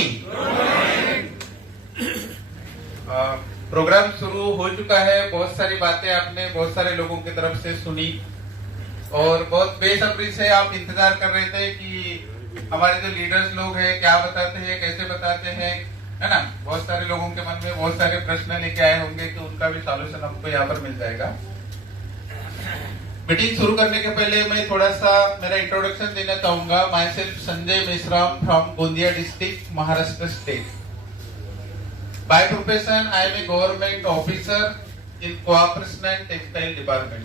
Morning. Programme शुरू हो चुका है। बहुत सारी बातें आपने बहुत सारे लोगों की तरफ से सुनी और बहुत बेसब्री से आप इंतजार कर रहे थे कि हमारे जो लीडर्स लोग हैं क्या बताते हैं, कैसे बताते हैं, है ना। बहुत सारे लोगों के मन में बहुत सारे प्रश्न लेके आए होंगे कि उनका भी सॉल्यूशन हमको यहाँ पर मिल जाएगा। मीटिंग शुरू करने के पहले मैं थोड़ा सा मेरा इंट्रोडक्शन देना चाहूंगा। Myself Sanjay Meshram from Gondia district, Maharashtra state. By profession I am a government officer in cooperation and textile department.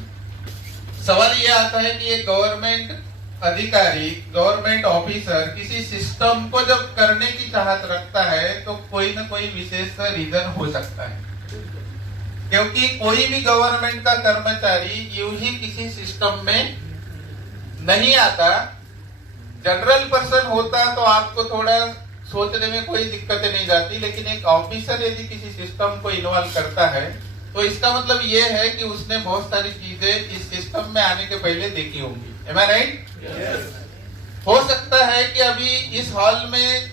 सवाल ये आता है कि एक गवर्नमेंट अधिकारी, गवर्नमेंट ऑफिसर किसी सिस्टम को जब करने की चाहत रखता है तो कोई ना कोई विशेष रीजन हो सकता है, क्योंकि कोई भी गवर्नमेंट का कर्मचारी यूं ही किसी सिस्टम में नहीं आता। जनरल पर्सन होता तो आपको थोड़ा सोचने में कोई दिक्कतें नहीं जाती, लेकिन एक ऑफिसर यदि किसी सिस्टम को इन्वॉल्व करता है तो इसका मतलब ये है कि उसने बहुत सारी चीजें इस सिस्टम में आने के पहले देखी होंगी। Am I right? Yes. हो सकता है कि अभी इस हॉल में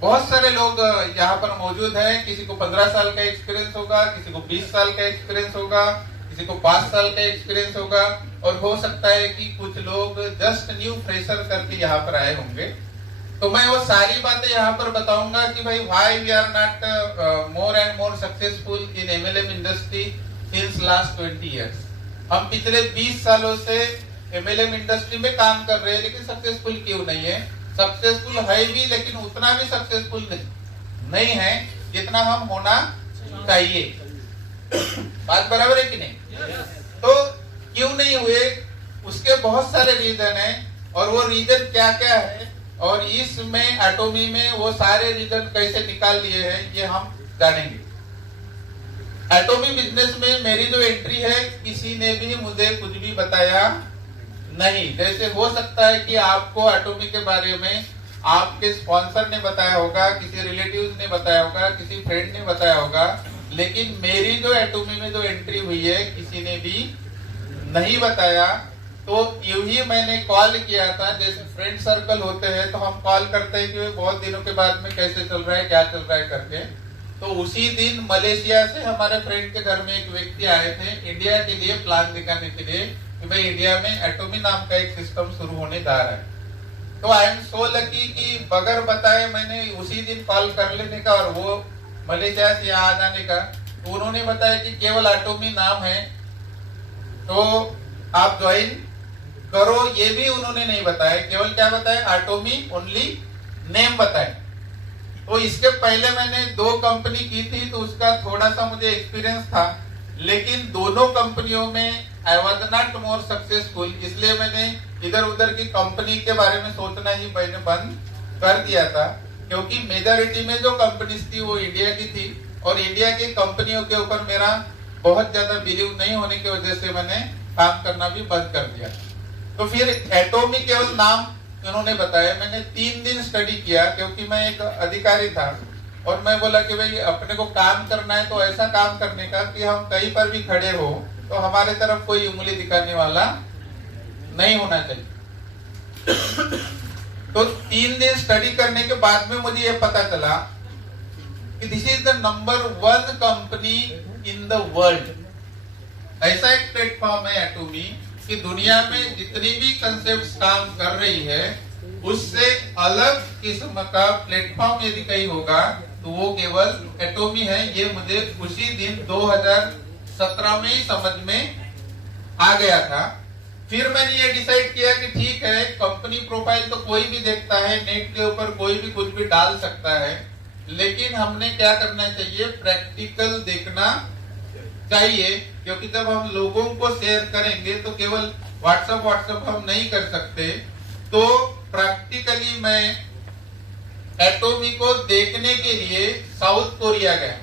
बहुत सारे लोग यहाँ पर मौजूद हैं। किसी को 15 साल का एक्सपीरियंस होगा, किसी को 20 साल का एक्सपीरियंस होगा, किसी को 5 साल का एक्सपीरियंस होगा, और हो सकता है कि कुछ लोग जस्ट न्यू फ्रेशर करके यहाँ पर आए होंगे। तो मैं वो सारी बातें यहाँ पर बताऊंगा कि भाई why we are not more and more successful in MLM industry since last 20 years. हम पिछले 20 सालों से एमएलएम इंडस्ट्री में काम कर रहे हैं, लेकिन सक्सेसफुल क्यों नहीं है? सक्सेसफुल है भी, लेकिन उतना भी सक्सेसफुल नहीं है जितना हम होना चाहिए। बात बराबर है कि नहीं? तो क्यों नहीं हुए, उसके बहुत सारे रीजन हैं, और वो रीजन क्या क्या है और इसमें एटोमी में वो सारे रीजन कैसे निकाल लिए हैं ये हम जानेंगे। एटोमी बिजनेस में मेरी जो एंट्री है किसी ने भी मुझे कुछ भी बताया नहीं। जैसे हो सकता है कि आपको एटोमी के बारे में आपके स्पॉन्सर ने बताया होगा, किसी रिलेटिव्स ने बताया होगा, किसी फ्रेंड ने बताया होगा, लेकिन मेरी जो एटोमी में जो एंट्री हुई है किसी ने भी नहीं बताया। तो यूं ही मैंने कॉल किया था, जैसे फ्रेंड सर्कल होते हैं तो हम कॉल करते हैं कि बहुत दिनों के बाद में कैसे चल रहा है, क्या चल रहा है करके। तो उसी दिन मलेशिया से हमारे फ्रेंड के घर में एक व्यक्ति आए थे इंडिया के लिए प्लान दिखाने के लिए कि भाई इंडिया में एटोमी नाम का एक सिस्टम शुरू होने जा रहा है। तो आई एम सो लकी कि बगैर बताए मैंने उसी दिन कॉल कर लेने का और वो मलेशिया से यहाँ आ जाने का। तो उन्होंने बताया कि केवल एटोमी नाम है तो आप ज्वाइन करो, ये भी उन्होंने नहीं बताया। केवल क्या बताया? एटोमी ओनली नेम बताए। तो इसके पहले मैंने 2 कंपनी की थी तो उसका थोड़ा सा मुझे एक्सपीरियंस था, लेकिन दोनों कंपनियों में I was not more successful. इसलिए मैंने इधर उधर की कंपनी के बारे में सोचना ही मैंने बंद कर दिया था, क्योंकि मेजॉरिटी में जो कंपनीज थी वो इंडिया की थी और इंडिया की कंपनियों के ऊपर मेरा बहुत ज्यादा बिलीव नहीं होने की वजह से मैंने काम करना भी बंद कर दिया। तो फिर एटोमी केवल नाम उन्होंने बताया। मैंने 3 दिन स्टडी किया, क्योंकि मैं एक अधिकारी था और मैं बोला कि भाई अपने को काम करना है तो ऐसा काम करने का कि हम कहीं पर भी खड़े हो तो हमारे तरफ कोई उंगली दिखाने वाला नहीं होना चाहिए। तो 3 दिन स्टडी करने के बाद में मुझे ये पता चला कि this is the number 1 company in the world. ऐसा एक प्लेटफॉर्म है एटोमी कि दुनिया में जितनी भी कंसेप्ट काम कर रही है उससे अलग किस्म का प्लेटफॉर्म यदि कहीं होगा तो वो केवल एटोमी है। ये मुझे उसी दिन 2017 में ही समझ में आ गया था। फिर मैंने ये डिसाइड किया कि ठीक है, कंपनी प्रोफाइल तो कोई भी देखता है, नेट के ऊपर कोई भी कुछ भी डाल सकता है, लेकिन हमने क्या करना चाहिए? प्रैक्टिकल देखना चाहिए, क्योंकि जब हम लोगों को शेयर करेंगे तो केवल व्हाट्सएप हम नहीं कर सकते। तो प्रैक्टिकली मैं एटोमी को देखने के लिए साउथ कोरिया गया।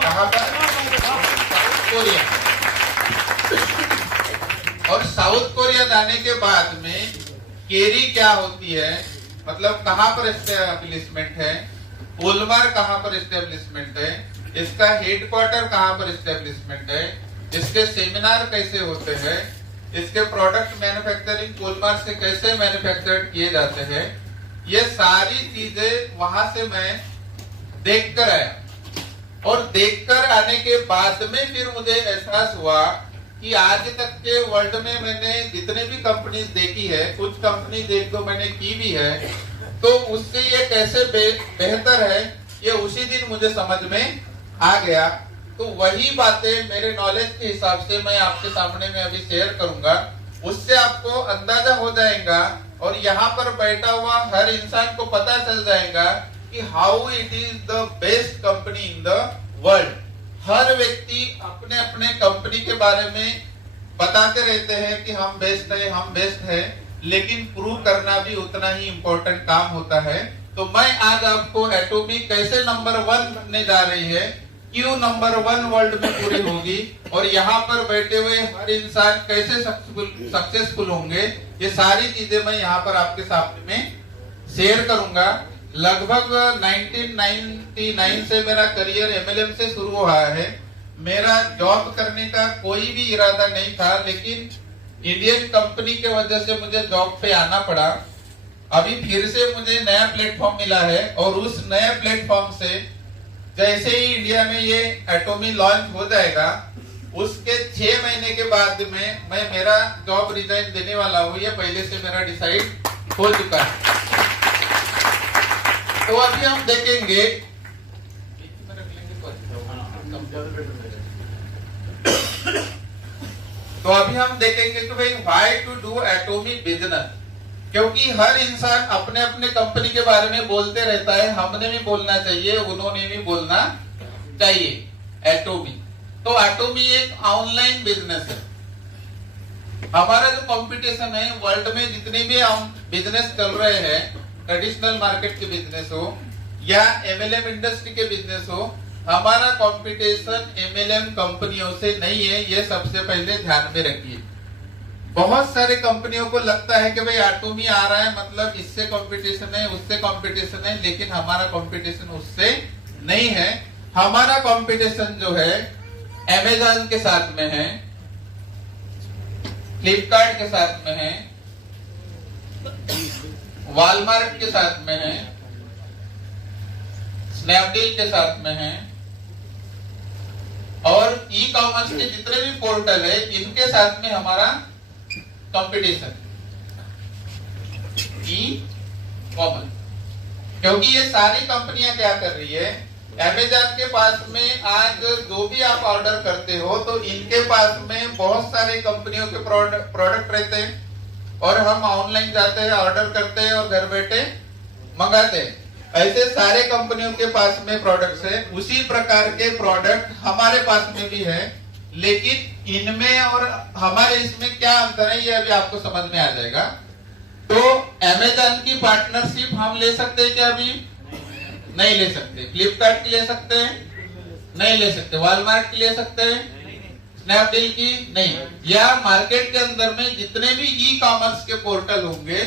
कहां पर? South Korea. और साउथ कोरिया जाने के बाद में केरी क्या होती है, मतलब कहां पर एस्टेब्लिशमेंट है, ओलमार कहां पर एस्टेब्लिशमेंट है, इसका हेडक्वार्टर कहां पर एस्टेब्लिशमेंट है, इसके सेमिनार कैसे होते हैं, इसके प्रोडक्ट मैन्युफैक्चरिंग कोलमार से कैसे मैन्युफैक्चर किए जाते हैं, ये सारी चीजें वहां से मैं देखकर आया, और देखकर आने के बाद में फिर मुझे एहसास हुआ कि आज तक के वर्ल्ड में मैंने जितने भी कंपनीज देखी है, कुछ कंपनीज एक दो मैंने की भी है, तो उससे ये कैसे बेहतर है ये उसी दिन मुझे समझ में आ गया। तो वही बातें मेरे नॉलेज के हिसाब से मैं आपके सामने में अभी शेयर करूंगा, उससे आपको अंदाजा हो जाएगा और यहाँ पर बैठा हुआ हर इंसान को पता चल जाएगा कि how it is the best company in the world. हर व्यक्ति अपने अपने कंपनी के बारे में बताते रहते हैं कि हम बेस्ट है, हम बेस्ट है, लेकिन प्रूव करना भी उतना ही इम्पोर्टेंट काम होता है। तो मैं आज आपको एटोमी कैसे नंबर 1 बनने जा रही है, क्यों नंबर 1 वर्ल्ड में पूरी होगी, और यहाँ पर बैठे हुए हर इंसान कैसे सक्सेसफुल होंगे, ये सारी चीजें मैं यहाँ पर आपके सामने में शेयर करूंगा। लगभग 1999 से मेरा करियर एमएलएम से शुरू हुआ है। मेरा जॉब करने का कोई भी इरादा नहीं था, लेकिन इंडियन कंपनी के वजह से मुझे जॉब पे आना पड़ा। अभी फिर से मुझे नया प्लेटफॉर्म मिला है, और उस नए प्लेटफॉर्म से जैसे ही इंडिया में ये एटोमी लॉन्च हो जाएगा, उसके 6 महीने के बाद में मैं मेरा जॉब रिजाइन देने वाला हूँ। ये पहले से मेरा डिसाइड हो चुका है। तो अभी हम देखेंगे, कि भाई why to do Atomy business, क्योंकि हर इंसान अपने अपने कंपनी के बारे में बोलते रहता है। हमने भी बोलना चाहिए, उन्होंने भी बोलना चाहिए। एटोमी तो एटोमी एक ऑनलाइन बिजनेस है। हमारा जो कंपटीशन है वर्ल्ड में, जितने भी हम बिजनेस चल रहे हैं, ट्रेडिशनल मार्केट के बिजनेस हो या एमएलएम इंडस्ट्री के बिजनेस हो, हमारा कंपटीशन एमएलएम कंपनियों से नहीं है। ये सबसे पहले ध्यान में रखिए। बहुत सारे कंपनियों को लगता है कि भाई एटोमी आ रहा है मतलब इससे कंपटीशन है, उससे कंपटीशन है, लेकिन हमारा कंपटीशन उससे नहीं है। हमारा कंपटीशन जो है अमेजॉन के साथ में है, फ्लिपकार्ट के साथ में है, वॉलमार्ट के साथ में है, स्नैपडील के साथ में है, और ई कॉमर्स के जितने भी पोर्टल है इनके साथ में हमारा कंपटीशन ई कॉमर्स। क्योंकि ये सारी कंपनियां क्या कर रही है, अमेजॉन के पास में आज जो भी आप ऑर्डर करते हो तो इनके पास में बहुत सारे कंपनियों के प्रोडक्ट रहते हैं, और हम ऑनलाइन जाते हैं, ऑर्डर करते हैं और घर बैठे मंगाते हैं। ऐसे सारे कंपनियों के पास में प्रोडक्ट्स है। उसी प्रकार के प्रोडक्ट हमारे पास में भी है, लेकिन इनमें और हमारे इसमें क्या अंतर है ये अभी आपको समझ में आ जाएगा। तो अमेजॉन की पार्टनरशिप हम ले सकते हैं क्या? अभी नहीं ले सकते। फ्लिपकार्ट की ले सकते हैं? नहीं ले सकते। वॉलमार्ट की ले सकते हैं? स्नैपडील की नहीं। या मार्केट के अंदर में जितने भी ई कॉमर्स के पोर्टल होंगे,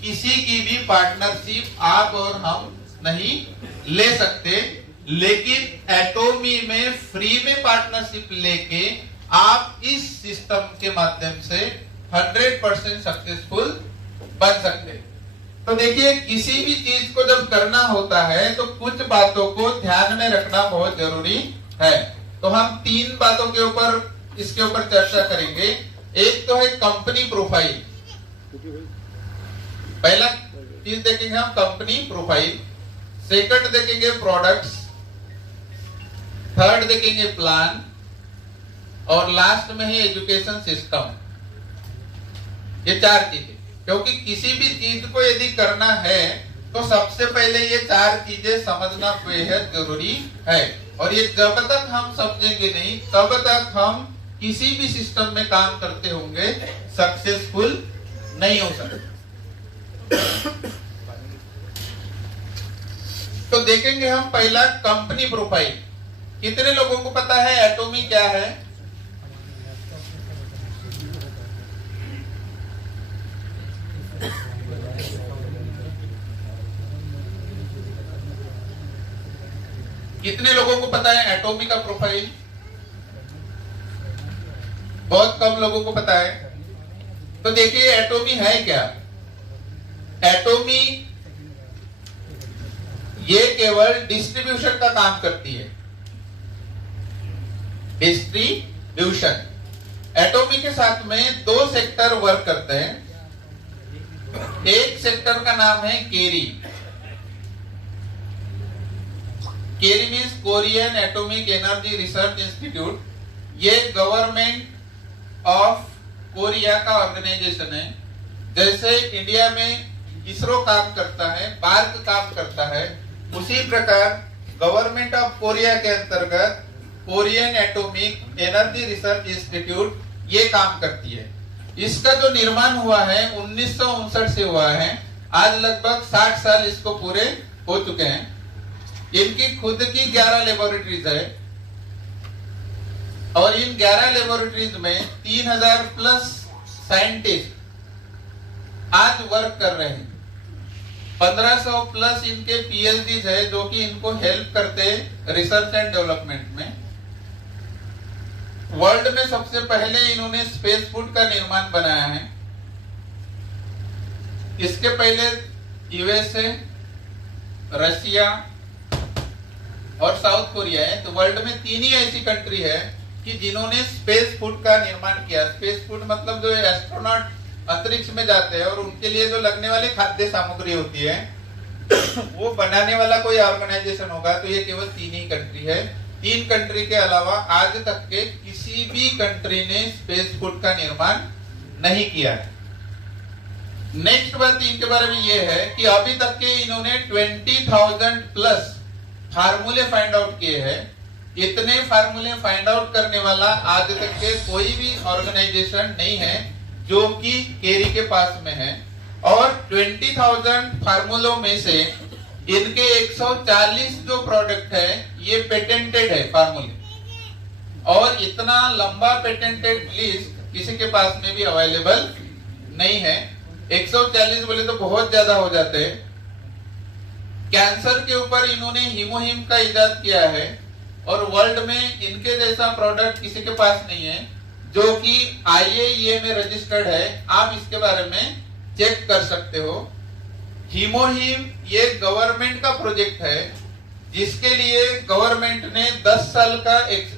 किसी की भी पार्टनरशिप आप और हम नहीं ले सकते। लेकिन एटोमी में फ्री में पार्टनरशिप लेके आप इस सिस्टम के माध्यम से 100% सक्सेसफुल बन सकते। तो देखिए, किसी भी चीज को जब करना होता है तो कुछ बातों को ध्यान में रखना बहुत जरूरी है। तो हम 3 बातों के ऊपर इसके ऊपर चर्चा करेंगे। एक तो है कंपनी प्रोफाइल। पहला चीज देखेंगे हम कंपनी प्रोफाइल, सेकंड देखेंगे प्रोडक्ट्स, थर्ड देखेंगे प्लान, और लास्ट में है एजुकेशन सिस्टम। ये 4 चीजें, क्योंकि किसी भी चीज को यदि करना है तो सबसे पहले ये 4 चीजें समझना बेहद जरूरी है। और ये जब तक हम समझेंगे नहीं तब तक हम किसी भी सिस्टम में काम करते होंगे सक्सेसफुल नहीं हो सकते। तो देखेंगे हम पहला कंपनी प्रोफाइल। कितने लोगों को पता है एटोमी क्या है? कितने लोगों को पता है एटोमी का प्रोफाइल? बहुत कम लोगों को पता है। तो देखिए एटोमी है क्या। एटोमी ये केवल डिस्ट्रीब्यूशन का काम करती है, डिस्ट्रीब्यूशन। एटोमी के साथ में दो सेक्टर वर्क करते हैं। एक सेक्टर का नाम है KAERI. KAERI means Korean atomic energy research institute. ये गवर्नमेंट ऑफ कोरिया का ऑर्गेनाइजेशन है। जैसे इंडिया में इसरो काम करता है, बार्क काम करता है, उसी प्रकार गवर्नमेंट ऑफ कोरिया के अंतर्गत Korean atomic energy research institute ये काम करती है। इसका जो निर्माण हुआ है 1959 से हुआ है। आज लगभग 60 साल इसको पूरे हो चुके हैं। इनकी खुद की 11 लेबोरेटरीज है और इन 11 लेबोरेटरीज में 3000 प्लस साइंटिस्ट आज वर्क कर रहे हैं। 1500 प्लस इनके पीएचडीज है जो कि इनको हेल्प करते हैं रिसर्च एंड डेवलपमेंट में। वर्ल्ड में सबसे पहले इन्होंने स्पेस फूड का निर्माण बनाया है। इसके पहले यूएसए, रशिया और साउथ कोरिया है। तो वर्ल्ड में 3 ही ऐसी कंट्री है कि जिन्होंने स्पेस फूड का निर्माण किया। स्पेस फूड मतलब जो एस्ट्रोनॉट अंतरिक्ष में जाते हैं और उनके लिए जो लगने वाली खाद्य सामग्री होती है वो बनाने वाला कोई ऑर्गेनाइजेशन होगा तो ये केवल 3 ही कंट्री है। 3 कंट्री के अलावा आज तक के किसी भी कंट्री ने स्पेस फूड का निर्माण नहीं किया है। नेक्स्ट बात इनके बारे में ये है कि अभी तक के इन्होंने 20,000 प्लस फार्मूले फाइंड आउट किए हैं। इतने फार्मूले फाइंड आउट करने वाला आज तक के कोई भी ऑर्गेनाइजेशन नहीं है जो कि केरी के पास में है। और 20,000 फार्मूलों में से इनके 140 जो प्रोडक्ट है ये पेटेंटेड है फार्मूले। और इतना लंबा पेटेंटेड लिस्ट किसी के पास में भी अवेलेबल नहीं है। 140 बोले तो बहुत ज्यादा हो जाते हैं। कैंसर के ऊपर इन्होंने हीमोहिम का इजाद किया है और वर्ल्ड में इनके जैसा प्रोडक्ट किसी के पास नहीं है जो कि IAEA में रजिस्टर्ड है। आप इसके बारे में चेक कर सकते हो। हीमोहिम ये गवर्नमेंट का प्रोजेक्ट है जिसके लिए गवर्नमेंट ने 10 साल का एक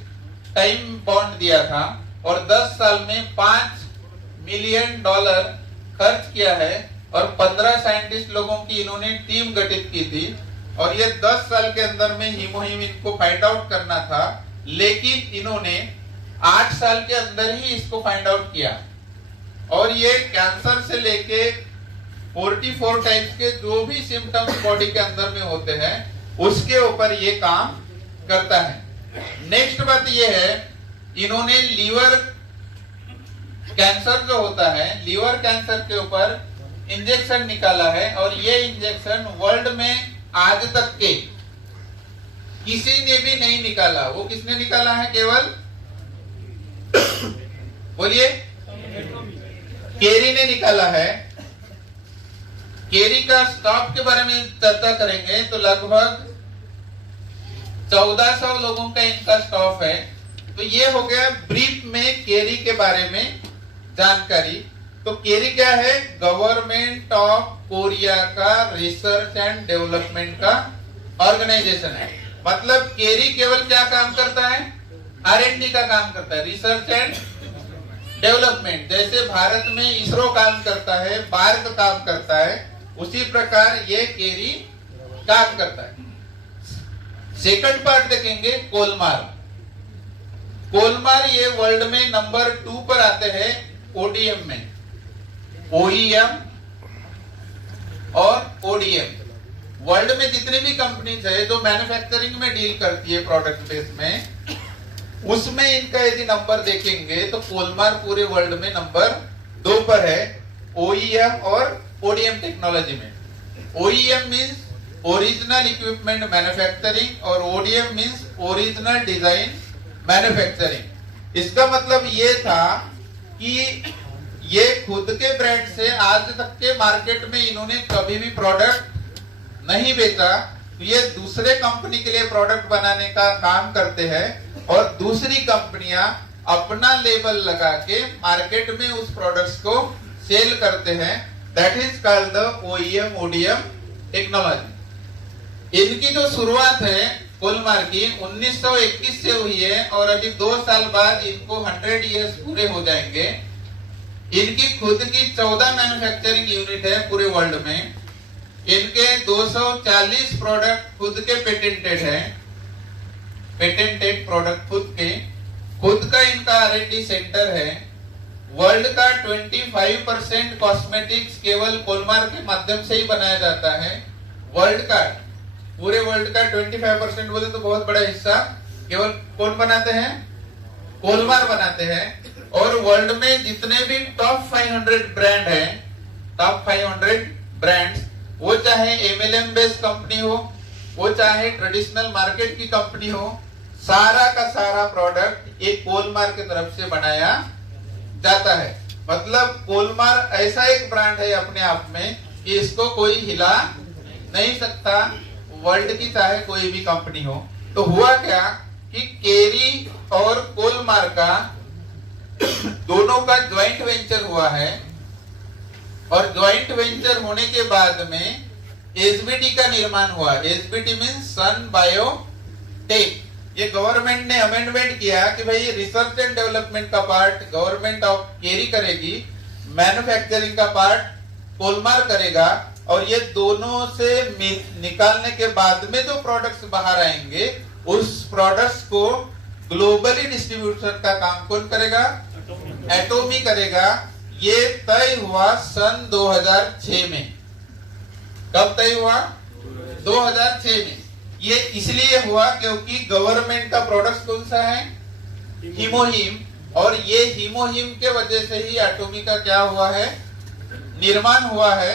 टाइम बॉन्ड दिया था और 10 साल में $5 मिलियन खर्च किया है और 15 साइंटिस्ट लोगों की इन्होंने टीम गठित की थी और ये 10 साल के अंदर में हीमोहिम इनको फाइंड आउट करना था। लेकिन इन्होंने 8 साल के अंदर ही इसको फाइंड आउट किया और ये कैंसर से लेके 44 टाइप्स के जो भी सिम्टम्स बॉडी के अंदर में होते हैं उसके ऊपर ये काम करता है। नेक्स्ट बात ये है इन्होंने लीवर कैंसर जो होता है लीवर कैंसर के ऊपर इंजेक्शन निकाला है और ये इंजेक्शन वर्ल्ड में आज तक के किसी ने भी नहीं निकाला। वो किसने निकाला है? केवल बोलिए, केरी ने निकाला है। केरी का स्टॉक के बारे में चर्चा करेंगे तो लगभग 1400 लोगों का इनका स्टॉक है। तो ये हो गया ब्रीफ में केरी के बारे में जानकारी। तो केरी क्या है? गवर्नमेंट ऑफ कोरिया का रिसर्च एंड डेवलपमेंट का ऑर्गेनाइजेशन है। मतलब केरी केवल क्या काम करता है? R&D का काम करता है, रिसर्च एंड डेवलपमेंट। जैसे भारत में इसरो काम करता है, बार्क काम करता है, उसी प्रकार ये केरी काम करता है। सेकंड पार्ट देखेंगे कोलमार। कोलमार ये वर्ल्ड में नंबर 2 पर आते हैं ODM में। OEM और ODM वर्ल्ड में जितनी भी कंपनीज है जो मैन्युफैक्चरिंग में डील करती है प्रोडक्ट बेस में, उसमें इनका यदि नंबर देखेंगे तो कोलमार पूरे वर्ल्ड में नंबर 2 पर है OEM और ODM टेक्नोलॉजी में। OEM means original equipment manufacturing और ODM means original design manufacturing. इसका मतलब ये था कि ये खुद के ब्रांड से आज तक के मार्केट में इन्होंने कभी भी प्रोडक्ट नहीं बेचा। ये दूसरे कंपनी के लिए प्रोडक्ट बनाने का काम करते हैं और दूसरी कंपनियां अपना लेबल लगा के मार्केट में उस प्रोडक्ट्स को सेल करते हैं। That is called the OEM ODM technology. इनकी जो शुरुआत है कोलमार की 1921 से हुई है और अभी 2 साल बाद इनको 100 इयर्स पूरे हो जाएंगे। इनकी खुद की 14 मैन्युफैक्चरिंग यूनिट है पूरे वर्ल्ड में। इनके 240 प्रोडक्ट खुद के पेटेंटेड है, पेटेंटेड प्रोडक्ट खुद का इनका R&D सेंटर है। वर्ल्ड का 25% कॉस्मेटिक्स केवल कोलमार के माध्यम से ही बनाया जाता है। वर्ल्ड का, पूरे वर्ल्ड का 25% बोले तो बहुत बड़ा हिस्सा केवल कौन बनाते हैं? कोलमार बनाते हैं। और वर्ल्ड में जितने भी टॉप 500 ब्रांड है, टॉप 500 ब्रांड्स, वो चाहे MLM बेस्ड कंपनी हो, वो चाहे ट्रेडिशनल मार्केट की कंपनी हो, सारा का सारा प्रोडक्ट एक कोलमार की तरफ से बनाया जाता है। मतलब कोलमार ऐसा एक ब्रांड है अपने आप में कि इसको कोई हिला नहीं सकता, वर्ल्ड की चाहे कोई भी कंपनी हो। तो हुआ क्या कि केरी और कोलमार का दोनों का ज्वाइंट वेंचर हुआ है और ज्वाइंट वेंचर होने के बाद में SBT का निर्माण हुआ। SBT मीन्स सन बायोटेक। ये गवर्नमेंट ने अमेंडमेंट किया कि भाई रिसर्च एंड डेवलपमेंट का पार्ट गवर्नमेंट ऑफ केरी करेगी, मैन्युफैक्चरिंग का पार्ट कोलमार करेगा, और ये दोनों से निकालने के बाद में जो प्रोडक्ट्स बाहर आएंगे उस प्रोडक्ट्स को ग्लोबली डिस्ट्रीब्यूशन का काम कौन करेगा? एटोमी करेगा। ये तय हुआ सन 2006 में। कब तय हुआ? 2006 में। ये इसलिए हुआ क्योंकि गवर्नमेंट का प्रोडक्ट कौन सा है? हीमोहीम, और ये हीमोहीम के वजह से ही एटोमी का क्या हुआ है? निर्माण हुआ है।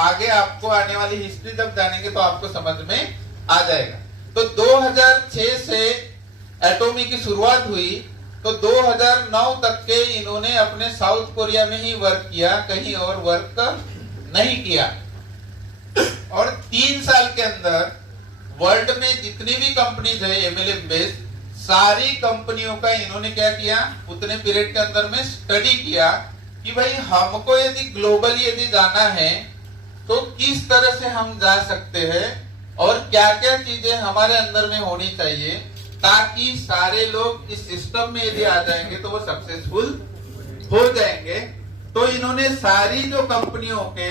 आगे आपको आने वाली हिस्ट्री जब जानेंगे तो आपको समझ में आ जाएगा। तो 2006 से एटोमी की शुरुआत हुई, तो 2009 तक के इन्होंने अपने साउथ कोरिया में ही वर्क किया, कहीं और वर्क नहीं किया। और 3 साल के अंदर वर्ल्ड में जितनी भी कंपनीज है MLM बेस्ड, सारी कंपनियों का इन्होंने क्या किया? उतने पीरियड के अंदर में स्टडी किया कि भाई हमको यदि ग्लोबली यदि जाना है तो किस तरह से हम जा सकते हैं और क्या क्या चीजें हमारे अंदर में होनी चाहिए ताकि सारे लोग इस सिस्टम में यदि आ जाएंगे तो वो सक्सेसफुल हो जाएंगे। तो इन्होंने सारी जो कंपनियों के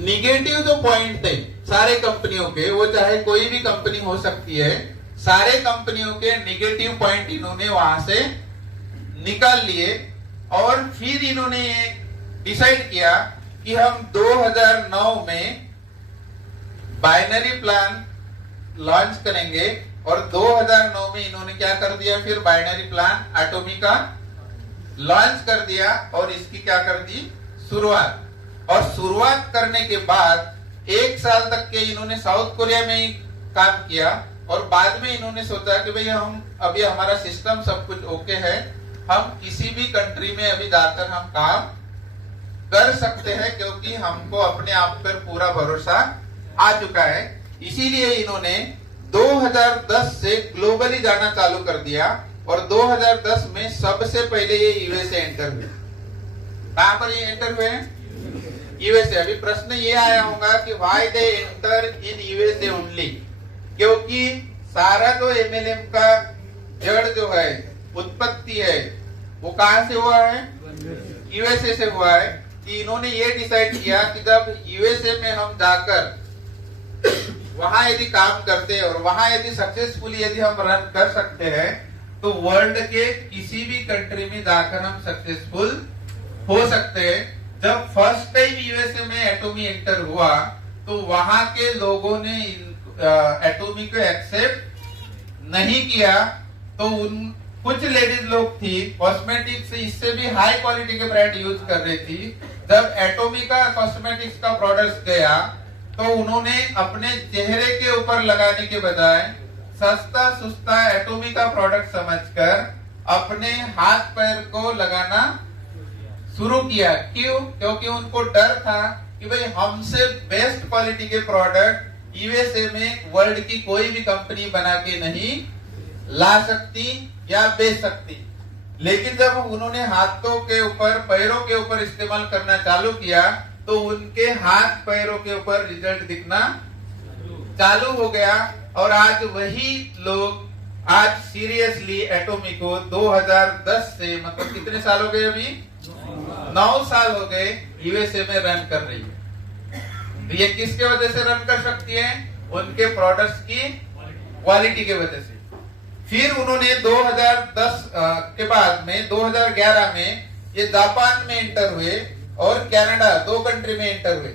निगेटिव जो पॉइंट थे सारे कंपनियों के, वो चाहे कोई भी कंपनी हो सकती है, सारे कंपनियों के निगेटिव पॉइंट इन्होंने वहां से निकाल लिए और फिर इन्होंने ये डिसाइड किया कि हम 2009 में बाइनरी प्लान लॉन्च करेंगे। और 2009 में इन्होंने क्या कर दिया? फिर बाइनरी प्लान एटोमी का लॉन्च कर दिया और इसकी क्या कर दी? शुरुआत। और शुरुआत करने के बाद 1 साल तक के इन्होंने साउथ कोरिया में ही काम किया और बाद में इन्होंने सोचा कि भाई हम अभी हमारा सिस्टम सब कुछ ओके है, हम किसी भी कंट्री में अभी जाकर हम काम कर सकते हैं क्योंकि हमको अपने आप पर पूरा भरोसा आ चुका है। इसीलिए इन्होंने 2010 से ग्लोबली जाना चालू कर दिया और 2010 में सबसे पहले ये यूएसए एंटर हुए। कहां पर ये एंटर हुए? यूएसए। अभी प्रश्न ये आया होगा कि why they enter in USA only, क्योंकि सारा जो MLM का जड़ जो है, उत्पत्ति है, वो कहां से हुआ है? यूएसए से हुआ है। कि इन्होंने ये डिसाइड किया कि जब यूएसए में हम जाकर वहां यदि काम करते हैं और वहां यदि सक्सेसफुली यदि हम रन कर सकते हैं तो वर्ल्ड के किसी भी कंट्री में जाकर हम सक्सेसफुल हो सकते हैं। जब फर्स्ट टाइम यूएसए में एटोमी एंटर हुआ तो वहां के लोगों ने एटोमी को एक्सेप्ट नहीं किया। तो उन कुछ लेडीज लोग थी कॉस्मेटिक्स से इससे भी हाई क्वालिटी के ब्रांड यूज कर रही थी। जब एटोमी का कॉस्मेटिक्स का प्रोडक्ट गया तो उन्होंने अपने चेहरे के ऊपर लगाने के बजाय सस्ता सुस्ता एटोमी का प्रोडक्ट समझकर अपने हाथ पैर को लगाना शुरू किया। क्यों? क्योंकि उनको डर था कि भाई हमसे बेस्ट क्वालिटी के प्रोडक्ट यूएसए में वर्ल्ड की कोई भी कंपनी बना के नहीं ला सकती या बेच सकती। लेकिन जब उन्होंने हाथों के ऊपर पैरों के ऊपर इस्तेमाल करना चालू किया तो उनके हाथ पैरों के ऊपर रिजल्ट दिखना चालू हो गया और आज वही लोग आज सीरियसली एटोमी को 2010 से मतलब कितने साल हो गए अभी 9 साल हो गए यूएसए में रन कर रही है। तो ये किसके वजह से रन कर सकती है? उनके प्रोडक्ट्स की क्वालिटी के वजह से। फिर उन्होंने 2010 के बाद में 2011 में ये जापान में एंटर हुए और कनाडा 2 कंट्री में एंटर हुए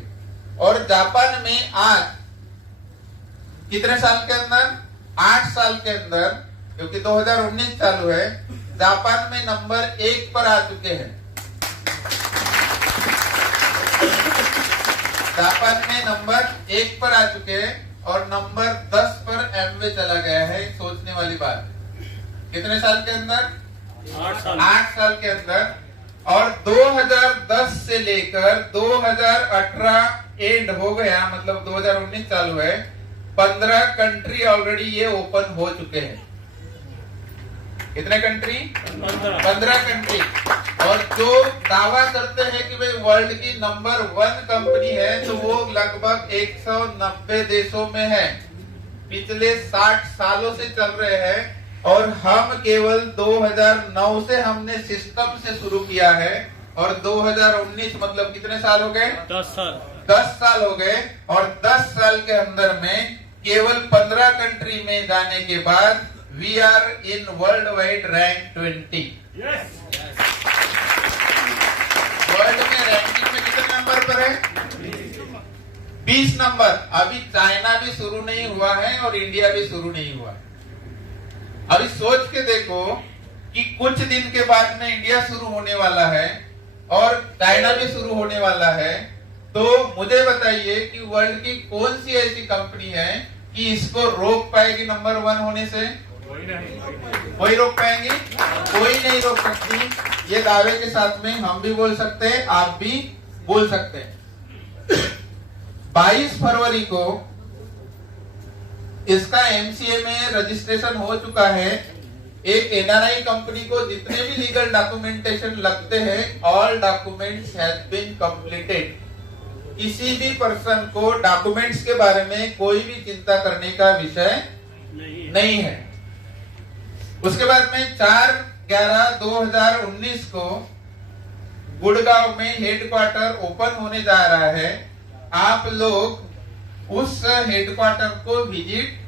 और जापान में आज कितने साल के अंदर 8 साल के अंदर, क्योंकि 2019 चालू है, जापान में नंबर 1 पर आ चुके हैं। जापान में नंबर 1 पर आ चुके हैं और नंबर 10 पर एमवे चला गया है। सोचने वाली बात है। कितने साल के अंदर 8 साल के अंदर। और 2010 से लेकर 2018 एंड हो गया, मतलब 2019 चालू है, 15 कंट्री ऑलरेडी ये ओपन हो चुके हैं। कितने कंट्री? 15 कंट्री। और जो दावा करते हैं कि भाई वर्ल्ड की नंबर 1 कंपनी है, तो वो लगभग 190 देशों में है। पिछले 60 सालों से चल रहे हैं और हम केवल 2009 से हमने सिस्टम से शुरू किया है और 2019 मतलब कितने साल हो गए? 10 साल हो गए। और 10 साल के अंदर में केवल 15 कंट्री में जाने के बाद we are in world wide rank 20। World में रैंकिंग में कितने नंबर पर है? 20 नंबर। अभी चाइना भी शुरू नहीं हुआ है और इंडिया भी शुरू नहीं हुआ है। अभी सोच के देखो कि कुछ दिन के बाद में इंडिया शुरू होने वाला है और चाइना भी शुरू होने वाला है। तो मुझे बताइए कि वर्ल्ड की कौन सी ऐसी कंपनी है कि इसको रोक पाएगी नंबर 1 होने से? कोई रोक पाएंगे? कोई नहीं रोक सकती। ये दावे के साथ में हम भी बोल सकते हैं, आप भी बोल सकते हैं। 22 फरवरी को इसका एमसीए में रजिस्ट्रेशन हो चुका है। एक एनआरआई कंपनी को जितने भी लीगल डॉक्यूमेंटेशन लगते हैं, all documents has been completed. किसी भी पर्सन को डॉक्यूमेंट्स के बारे में कोई भी चिंता करने का विषय नहीं है। उसके बाद में 4/11/2019 को गुड़गांव में हेडक्वार्टर ओपन होने जा रहा है। आप लोग उस हेडक्वार्टर को विजिट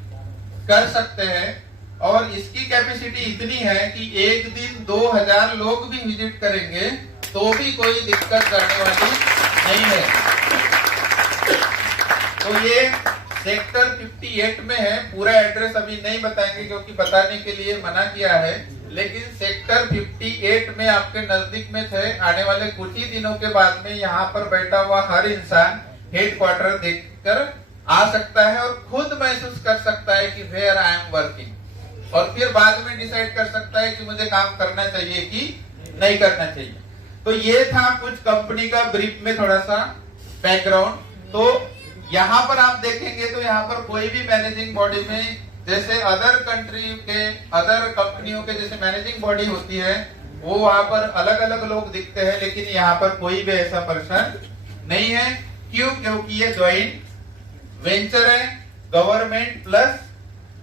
कर सकते हैं और इसकी कैपेसिटी इतनी है कि एक दिन 2000 लोग भी विजिट करेंगे तो भी कोई दिक्कत करने वाली नहीं है। तो ये सेक्टर 58 में है। पूरा एड्रेस अभी नहीं बताएंगे क्योंकि बताने के लिए मना किया है, लेकिन सेक्टर 58 में आपके नजदीक में थे। आने वाले कुछ ही दिनों के बाद में यहाँ पर बैठा हुआ हर इंसान हेडक्वार्टर देखकर आ सकता है और खुद महसूस कर सकता है कि वेयर आई एम वर्किंग, और फिर बाद में डिसाइड कर सकता है कि मुझे काम करना चाहिए कि नहीं करना चाहिए। तो ये था कुछ कंपनी का ब्रीफ में थोड़ा सा बैकग्राउंड। तो यहाँ पर आप देखेंगे तो यहाँ पर कोई भी मैनेजिंग बॉडी में, जैसे अदर कंट्री के अदर कंपनियों के जैसे मैनेजिंग बॉडी होती है, वो वहां पर अलग अलग लोग दिखते हैं, लेकिन यहाँ पर कोई भी ऐसा पर्सन नहीं है। क्यों? क्योंकि ये ज्वाइंट वेंचर है, गवर्नमेंट प्लस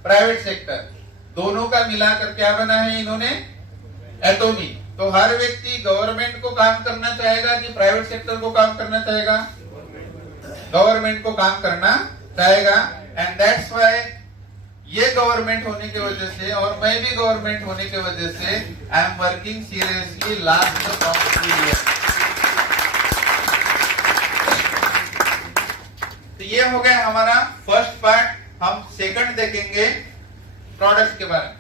प्राइवेट सेक्टर दोनों का मिलाकर क्या बना है इन्होंने? एटोमी। तो हर व्यक्ति गवर्नमेंट को काम करना चाहेगा कि प्राइवेट सेक्टर को काम करना चाहेगा? गवर्नमेंट को काम करना चाहेगा। एंड दैट्स व्हाई ये गवर्नमेंट होने की वजह से और मैं भी गवर्नमेंट होने की वजह से I am working seriously last 3 years। तो ये हो गया हमारा फर्स्ट पार्ट। हम सेकंड देखेंगे प्रोडक्ट्स के बारे में।